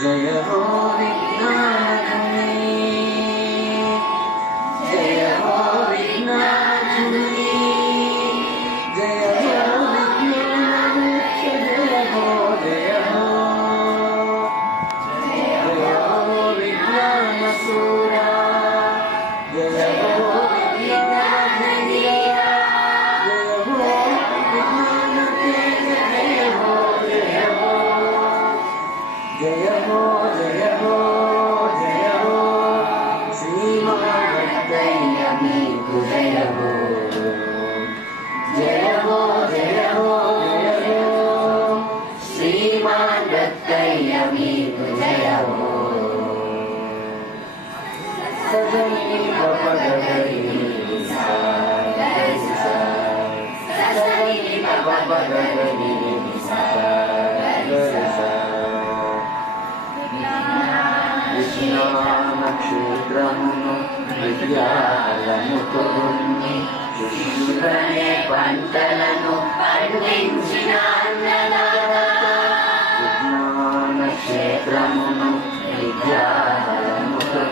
జయ హో విజ్ఞానధుని జయ హో విజ్ఞానధుని జయ హో విజ్ఞానముఖ్య జయ హో జయ హో జయ హో విజ్ఞాన సూరా జయ హో విజ్ఞానధీర జయ హో విజ్ఞాన తేజ జయ హో జయ హో జయ హో జయ హో జయ హో శ్రీమహారత్తయ్య మీకు జయ హో జయ హో జయ హో జయ హో శ్రీమహారత్తయ్య మీకు జయ హో సజని పపగరి సా గరి సా సజని పపగరి సా గరి సా విజ్ఞానక్షేత్రమును విద్యాలముతో శిష్యులనే పంటలను పండించిన విజ్ఞానక్షేత్రమును విద్యాలముతో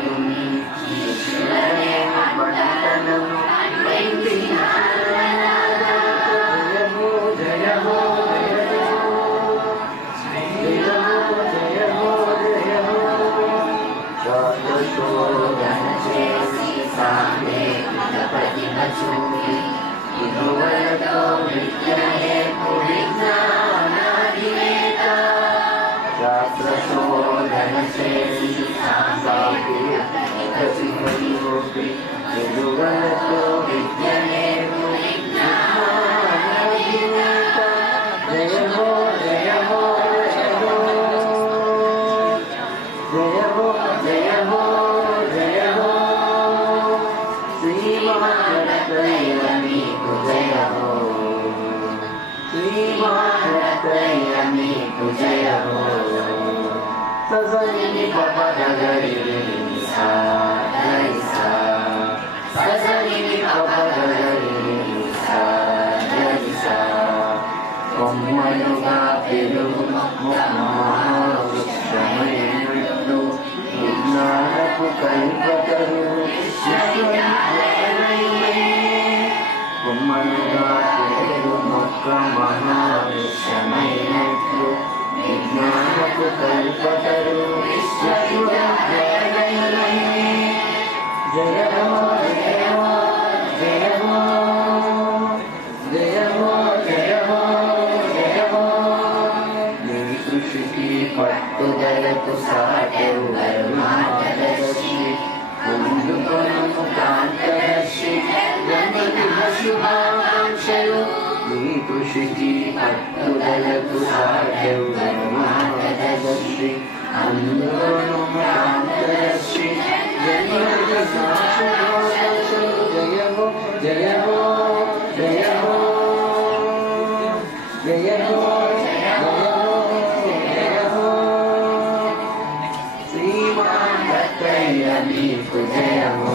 శిష్యులనే పంటలను పండించిన జయ హో శోధన చేసి సాంకేతిక ప్రతిభ చూపి ఇరువలతో విద్యనే విజ్ఞానాధినేత శాస్త్ర శోధన చేసి సాంకేతిక ప్రతిభ చూపి ఇరువలతో విద్యనే విజ్ఞానాధినేత జయ హో జయ హో జయ హో జయ హో జయ హో జయ హో శ్రీమహారత్తయ్య మీకు జయ హో శ్రీమహారత్తయ్య మీకు జయ హో సజని పపగరి సా గరి సా సజని పపగరి సా గరి సా కొమ్మలుగా పెరుగు మహావృక్షమైనట్లు విజ్ఞానపు కల్పతరు కొమ్మలుగా పెరుగు మొక్క మహావృక్షమైనట్లు విజ్ఞానపు కల్పతరు జయ హో జయ హో జయ హో జయ హో జయ హో జయ హో నీ కృషికి పట్టుదలకు సాటెవ్వరు మార్గదర్శి అందుకొనము కాంతదర్శి జన్మదిన శుభాకాంక్షలు నీ కృషికి పట్టుదలకు సాటెవ్వరు మార్గదర్శి అందుకొనము కాంతదర్శి జన్మదిన శుభాకాంక్షలు జయ హో జయ హో జయ హో జయ హో శ్రీమహారత్తయ్య మీకు జయ హో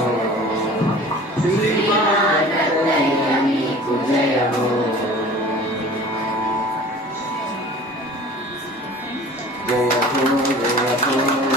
శ్రీమహారత్తయ్య మీకు జయ హో జయ హో జయ హో